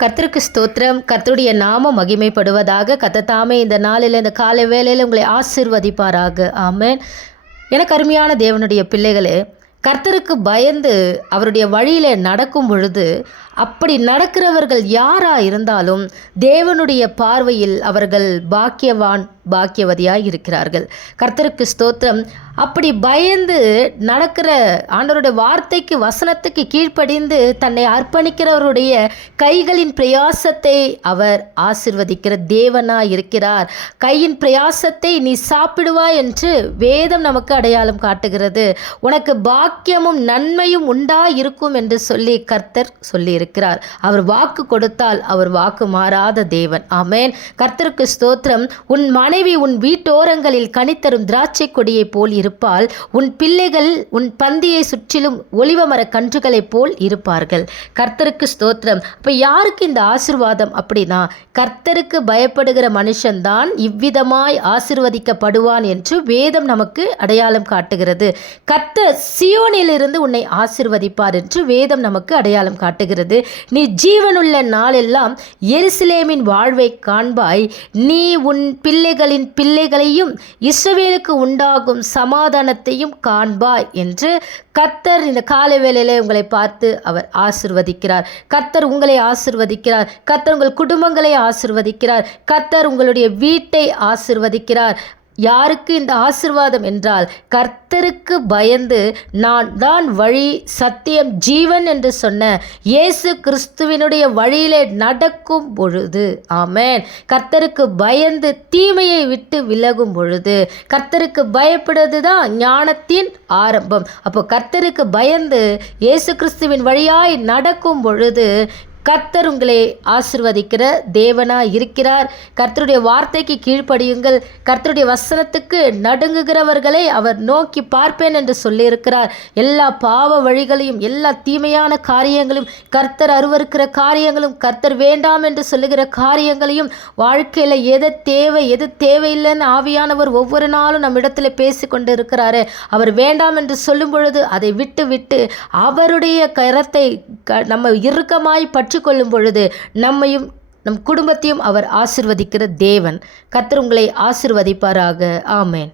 கர்த்தருக்கு ஸ்தோத்திரம். கர்த்தருடைய நாமம் மகிமைப்படுவதாக. கர்த்தர் தாமே இந்த நாளில் இந்த காலை வேளையில் உங்களை ஆசீர்வதிப்பாராக. ஆமென். எனக்கு அருமையான தேவனுடைய பிள்ளைகளே, கர்த்தருக்கு பயந்து அவருடைய வழியிலே நடக்கும் பொழுது, அப்படி நடக்கிறவர்கள் யாரா இருந்தாலும் தேவனுடைய பார்வையில் அவர்கள் பாக்கியவான் பாக்கியவதியாய் இருக்கிறார்கள். கர்த்தருக்கு ஸ்தோத்திரம். அப்படி பயந்து நடக்கிற ஆண்டவருடைய வார்த்தைக்கு வசனத்துக்கு கீழ்ப்படிந்து தன்னை அர்ப்பணிக்கிறவருடைய கைகளின் பிரயாசத்தை அவர் ஆசிர்வதிக்கிற தேவனாய் இருக்கிறார். கையின் பிரயாசத்தை நீ சாப்பிடுவாய் என்று வேதம் நமக்கு அடையாளம் காட்டுகிறது. உனக்கு பாக்கியமும் நன்மையும் உண்டாயிருக்கும் என்று சொல்லி கர்த்தர் சொல்லி இருக்கிறார். அவர் வாக்கு கொடுத்தால் அவர் வாக்கு மாறாத தேவன். ஆமென். கர்த்தருக்கு ஸ்தோத்திரம். உன் மனைவி உன் வீட்டோரங்களில் கனித்தரும் திராட்சை கொடியை போல் இருப்பாள். உன் பிள்ளைகள் உன் பந்தியை சுற்றிலும் ஒலிவ மர கன்றுகளைப் போல் இருப்பார்கள். கர்த்தருக்கு ஸ்தோத்திரம். அப்ப யாருக்கு இந்த ஆசீர்வாதம் அப்படின்னா, கர்த்தருக்கு பயப்படுகிற மனுஷன்தான் இவ்விதமாய் ஆசீர்வதிக்கப்படுவான் என்று வேதம் நமக்கு அடையாளம் காட்டுகிறது. கர்த்தர் சியோனிலிருந்து உன்னை ஆசீர்வதிப்பார் என்று வேதம் நமக்கு அடையாளம் காட்டுகிறது. நீ ஜீவனுள்ள நாளெல்லாம் எருசலேமின் வாழ்வை காண்பாய். நீ உன் பிள்ளைகளின் பிள்ளைகளையும் இஸ்ரவேலுக்கு உண்டாகும் சமாதானத்தையும் காண்பாய் என்று கர்த்தர் இந்த காலை வேளையிலே உங்களை பார்த்து அவர் ஆசிர்வதிக்கிறார். கர்த்தர் உங்களை ஆசிர்வதிக்கிறார். கர்த்தர் உங்கள் குடும்பங்களை ஆசிர்வதிக்கிறார். கர்த்தர் உங்களுடைய வீட்டை ஆசிர்வதிக்கிறார். யாருக்கு இந்த ஆசீர்வாதம் என்றால், கர்த்தருக்கு பயந்து நான் தான் வழி சத்தியம் ஜீவன் என்று சொன்ன இயேசு கிறிஸ்துவினுடைய வழியிலே நடக்கும் பொழுது. ஆமென். கர்த்தருக்கு பயந்து தீமையை விட்டு விலகும் பொழுது, கர்த்தருக்கு பயப்படுவது தான் ஞானத்தின் ஆரம்பம். அப்போ கர்த்தருக்கு பயந்து இயேசு கிறிஸ்துவின் வழியாய் நடக்கும் பொழுது கர்த்தர் உங்களை ஆசிர்வதிக்கிற தேவனாய் இருக்கிறார். கர்த்தருடைய வார்த்தைக்கு கீழ்ப்படியுங்கள். கர்த்தருடைய வசனத்துக்கு நடுங்குகிறவர்களை அவர் நோக்கி பார்ப்பேன் என்று சொல்லியிருக்கிறார். எல்லா பாவ வழிகளையும், எல்லா தீமையான காரியங்களையும், கர்த்தர் அருவருக்கிற காரியங்களும், கர்த்தர் வேண்டாம் என்று சொல்லுகிற காரியங்களையும், வாழ்க்கையில் எது தேவை எது தேவையில்லைன்னு ஆவியானவர் ஒவ்வொரு நாளும் நம் இடத்துல பேசி கொண்டு இருக்கிறாரு. அவர் வேண்டாம் என்று சொல்லும் பொழுது அதை விட்டு விட்டு அவருடைய கரத்தை நம்ம இறுக்கமாய் பற்றி கொள்ளும் பொழுது நம்மையும் நம் குடும்பத்தையும் அவர் ஆசிர்வதிக்கிற தேவன். கர்த்தர் உங்களை ஆசிர்வதிப்பாராக. ஆமென்.